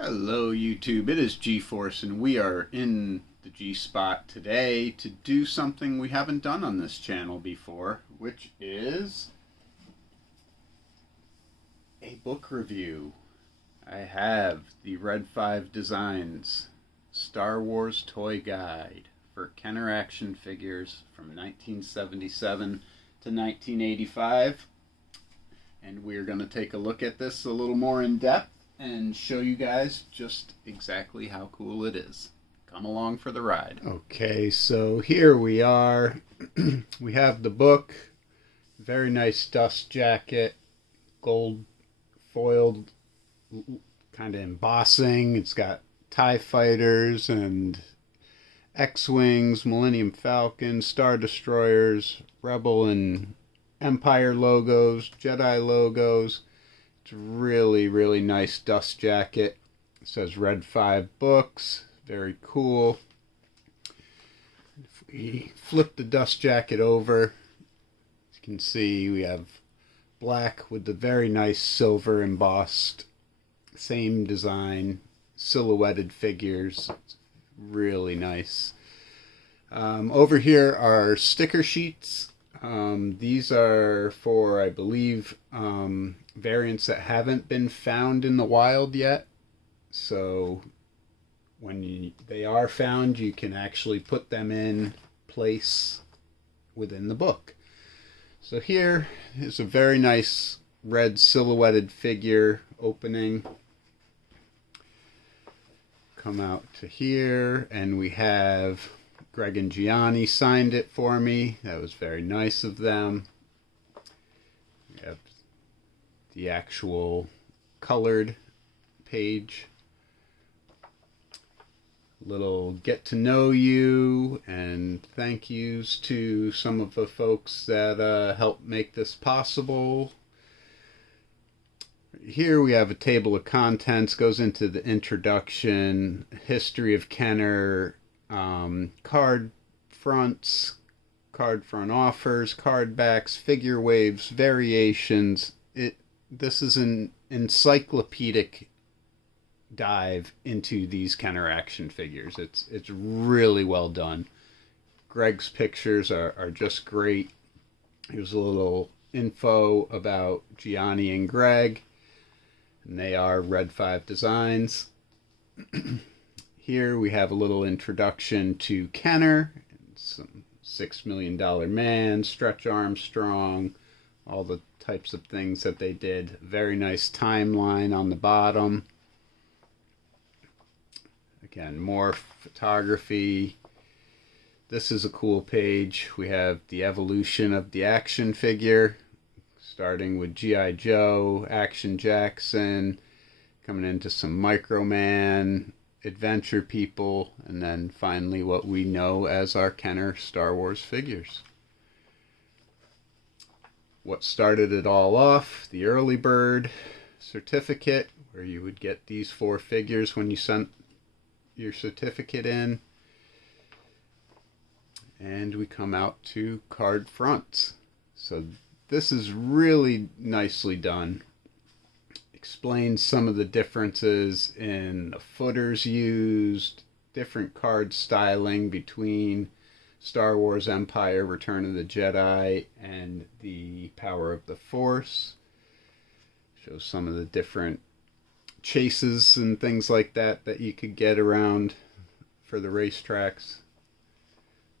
Hello YouTube, it is G-Force and we are in the G-Spot today to do something we haven't done on this channel before, which is a book review. I have the Red 5 Designs Star Wars Toy Guide for Kenner action figures from 1977 to 1985, and we're going to take a look at this a little more in depth and show you guys just exactly how cool it is. Come along for the ride. Okay, so here we are. We have the book. Very nice dust jacket, gold foiled kind of embossing. It's got TIE fighters and X-Wings, Millennium Falcon, Star Destroyers, Rebel and Empire logos, Jedi logos. It's a really, really nice dust jacket. It says Red 5 Books. Very cool. If we flip the dust jacket over, as you can see we have black with the very nice silver embossed, same design, silhouetted figures. It's really nice. Over here are sticker sheets. These are for, I believe, variants that haven't been found in the wild yet. So when they are found, you can actually put them in place within the book. So here is a very nice red silhouetted figure opening. Come out to here, and we have Greg and Gianni signed it for me. That was very nice of them. We have the actual colored page. Little get to know you and thank yous to some of the folks that helped make this possible. Here we have a table of contents, goes into the introduction, history of Kenner, card fronts, card front offers, card backs, figure waves, variations. This is an encyclopedic dive into these Kenner action figures. It's really well done. Greg's pictures are just great. Here's a little info about Gianni and Greg, and they are Red 5 Designs. Here we have a little introduction to Kenner, some $6 Million Man, Stretch Armstrong, all the types of things that they did. Very nice timeline on the bottom. Again, more photography. This is a cool page. We have the evolution of the action figure, starting with G.I. Joe, Action Jackson, coming into some Microman, Adventure People, and then finally what we know as our Kenner Star Wars figures. What started it all off, the early bird certificate, where you would get these 4 figures when you sent your certificate in. And we come out to card fronts. So this is really nicely done. Explains some of the differences in the footers used, different card styling between Star Wars Empire, Return of the Jedi, and the Power of the Force. Shows some of the different chases and things like that that you could get around for the racetracks.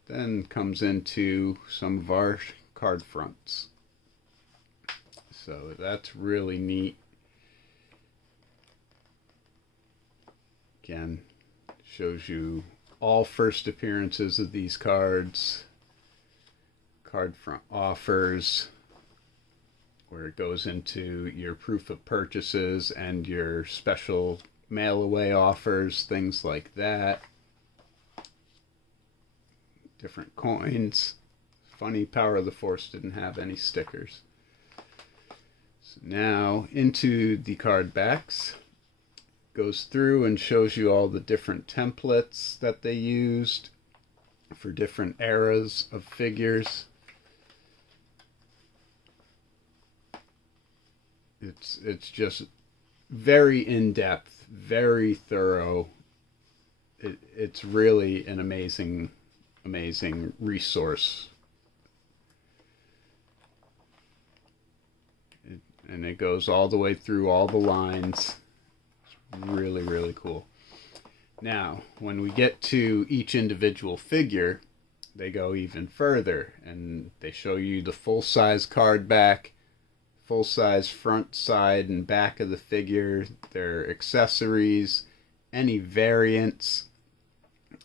Then comes into some of our card fronts. So that's really neat. Again, shows you all first appearances of these cards, card front offers, where it goes into your proof of purchases and your special mail away offers, things like that. Different coins. Funny, Power of the Force didn't have any stickers. So now into the card backs. Goes through and shows you all the different templates that they used for different eras of figures. It's just very in-depth very thorough. It's really an amazing resource. And it goes all the way through all the lines. It's really cool. Now, when we get to each individual figure, they go even further, and they show you the full-size card back, full-size front, side, and back of the figure, their accessories, any variants.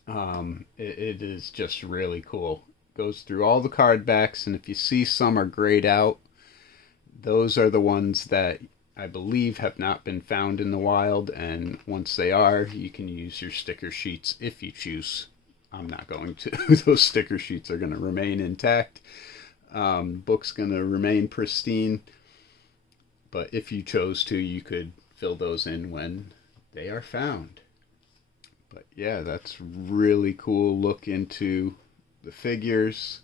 It is just really cool. Goes through all the card backs, and if you see some are grayed out, those are the ones that I believe have not been found in the wild, and once they are, you can use your sticker sheets if you choose. I'm not going to. Those sticker sheets are going to remain intact. Book's going to remain pristine, but if you chose to, you could fill those in when they are found. But yeah, that's really cool look into the figures,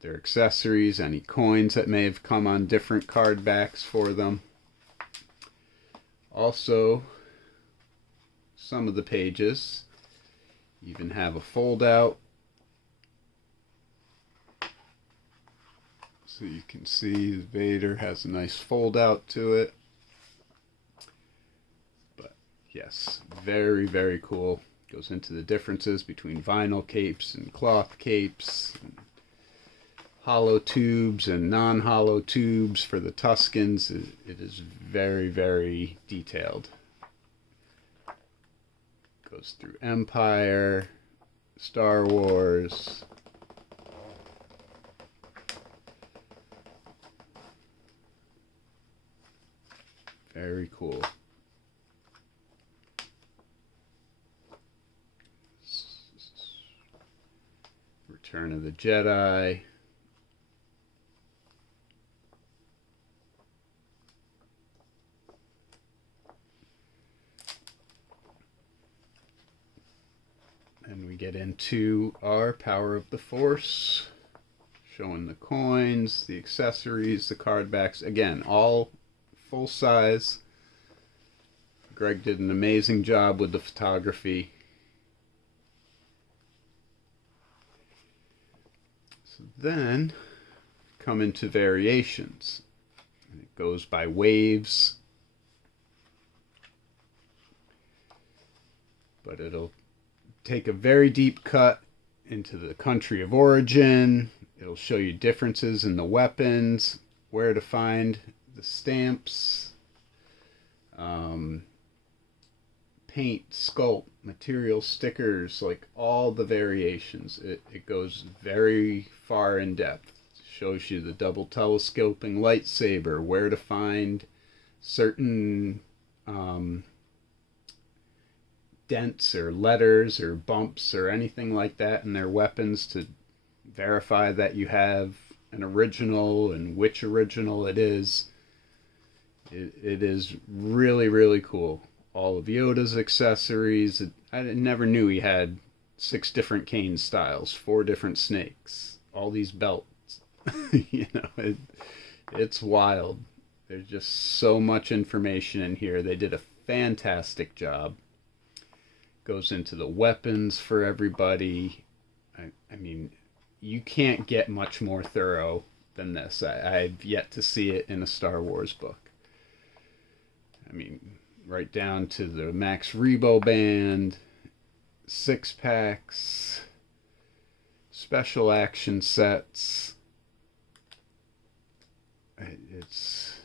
their accessories, any coins that may have come on different card backs for them. Also, some of the pages even have a fold out, so you can see Vader has a nice fold out to it. But yes, very cool. Goes into the differences between vinyl capes and cloth capes, and hollow tubes and non-hollow tubes for the Tuscans. It is very detailed. Goes through Empire, Star Wars. Very cool. Return of the Jedi. And we get into our Power of the Force, showing the coins, the accessories, the card backs. Again, all full size. Greg did an amazing job with the photography. So then come into variations. And it goes by waves, but it'll take a very deep cut into the country of origin. It'll show you differences in the weapons, where to find the stamps, paint, sculpt, material, stickers, like all the variations. It goes very far in depth. It shows you the double telescoping lightsaber, where to find certain dents or letters or bumps or anything like that in their weapons to verify that you have an original and which original it is. It is really cool. All of Yoda's accessories. I never knew he had 6 different cane styles, 4 different snakes, all these belts. You know, it's wild. There's just so much information in here. They did a fantastic job. Goes into the weapons for everybody. I mean, you can't get much more thorough than this. I've yet to see it in a Star Wars book. I mean, right down to the Max Rebo band, 6-packs, special action sets. It's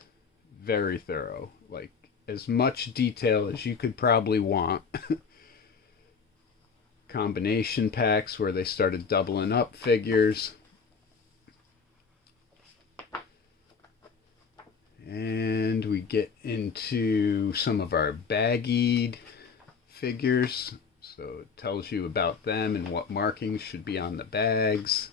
very thorough. Like, as much detail as you could probably want. Combination packs where they started doubling up figures. And we get into some of our baggied figures. So it tells you about them and what markings should be on the bags.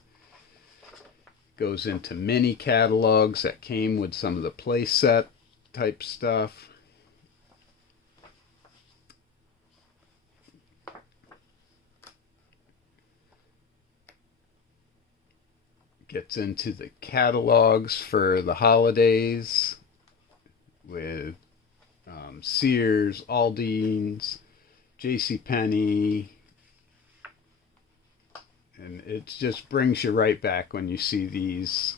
Goes into mini catalogs that came with some of the playset type stuff. Gets into the catalogs for the holidays with Sears, Aldi's, JCPenney, and it just brings you right back when you see these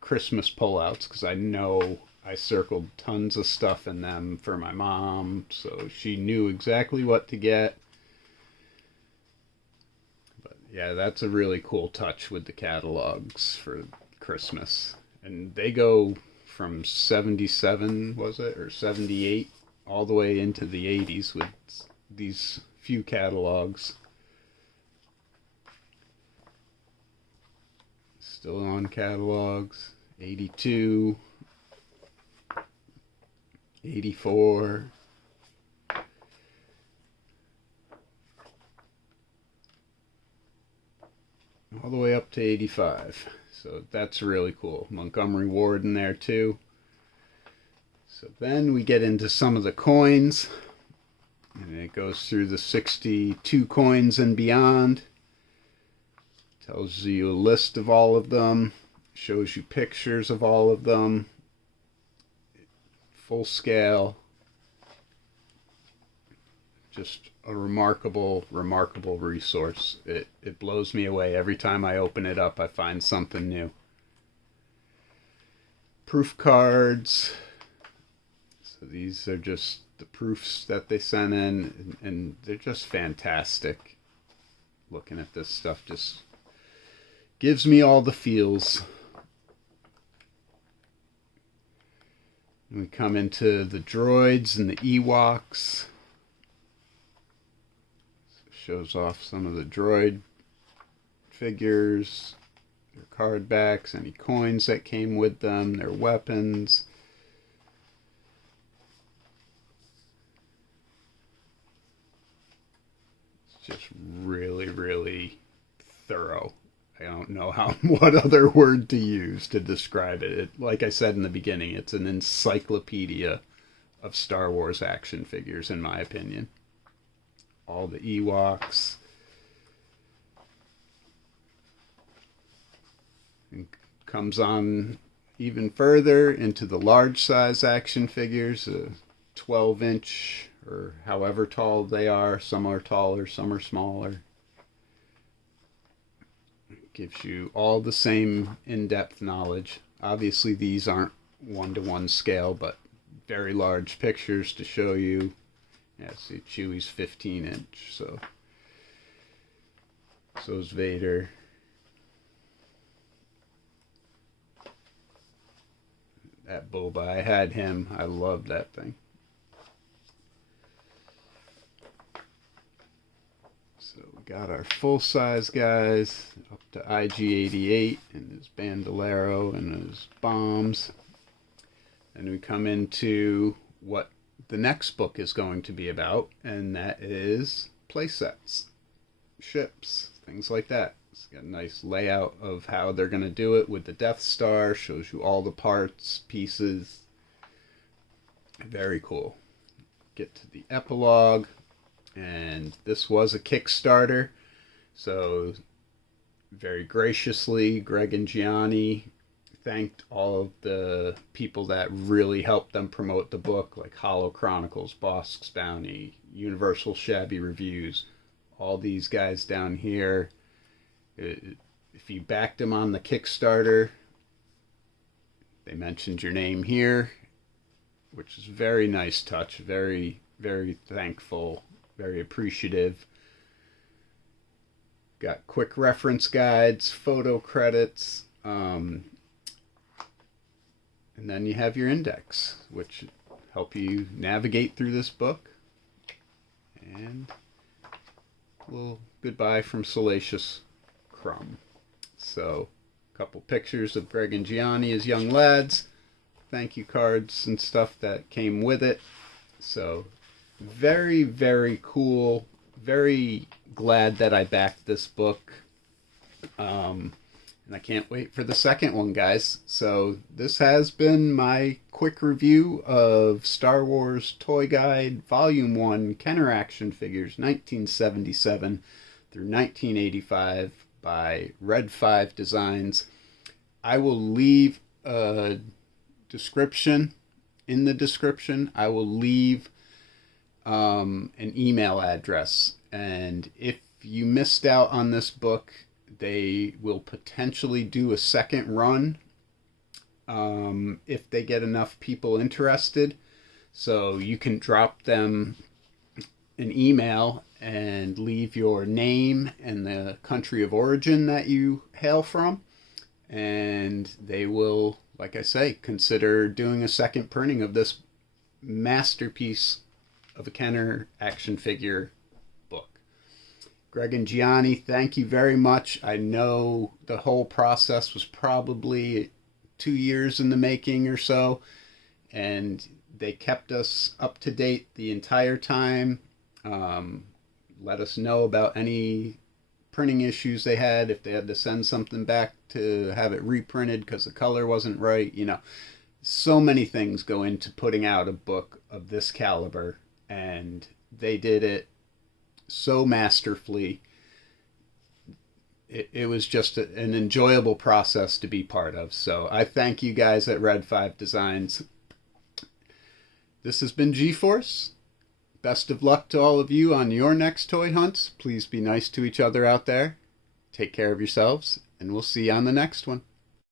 Christmas pullouts, because I know I circled tons of stuff in them for my mom, so she knew exactly what to get. But yeah, that's a really cool touch with the catalogs for Christmas. And they go from 77, was it, or 78, all the way into the 80s with these few catalogs. Still on catalogs. 82, 84, all the way up to 85. So that's really cool. Montgomery Ward in there too. So then we get into some of the coins, and it goes through the 62 coins and beyond. Tells you a list of all of them, shows you pictures of all of them, full scale. Just a remarkable resource. It blows me away. Every time I open it up, I find something new. Proof cards. So these are just the proofs that they sent in, and they're just fantastic. Looking at this stuff just gives me all the feels. And we come into the droids and the Ewoks. Shows off some of the droid figures, their card backs, any coins that came with them, their weapons. It's just really thorough. I don't know what other word to use to describe it. Like I said in the beginning, it's an encyclopedia of Star Wars action figures, in my opinion. All the Ewoks. And comes on even further into the large size action figures, 12-inch or however tall they are. Some are taller, some are smaller. Gives you all the same in-depth knowledge. Obviously these aren't one-to-one scale, but very large pictures to show you. Yeah, see, Chewie's 15-inch, so is Vader. That Boba, I had him. I loved that thing. So we got our full-size guys up to IG-88 and his bandolero and his bombs. And we come into what the next book is going to be about, and that is playsets, ships, things like that. It's got a nice layout of how they're going to do it with the Death Star, shows you all the parts, pieces. Very cool. Get to the epilogue, and this was a Kickstarter, so very graciously Greg and Gianni thanked all of the people that really helped them promote the book, like Hollow Chronicles, Bosk's Bounty, Universal Shabby Reviews, all these guys down here. If you backed them on the Kickstarter, they mentioned your name here, which is a very nice touch, very thankful, very appreciative. Got quick reference guides, photo credits, and then you have your index, which help you navigate through this book. And a little goodbye from Salacious Crumb. So, a couple pictures of Greg and Gianni as young lads. Thank you cards and stuff that came with it. So, very cool. Very glad that I backed this book. And I can't wait for the second one, guys. So this has been my quick review of Star Wars Toy Guide Volume 1 Kenner Action Figures 1977 through 1985 by Red 5 Designs. I will leave a description in the description, I will leave an email address. And if you missed out on this book, they will potentially do a second run if they get enough people interested. So you can drop them an email and leave your name and the country of origin that you hail from. And they will, like I say, consider doing a second printing of this masterpiece of a Kenner action figure book. Greg and Gianni, thank you very much. I know the whole process was probably 2 years in the making or so, and they kept us up to date the entire time. Let us know about any printing issues they had, if they had to send something back to have it reprinted because the color wasn't right. You know, so many things go into putting out a book of this caliber, and they did it so masterfully. It was just an enjoyable process to be part of. So I thank you guys at Red 5 Designs. This has been G-Force. Best of luck to all of you on your next toy hunts. Please be nice to each other out there. Take care of yourselves, and we'll see you on the next one.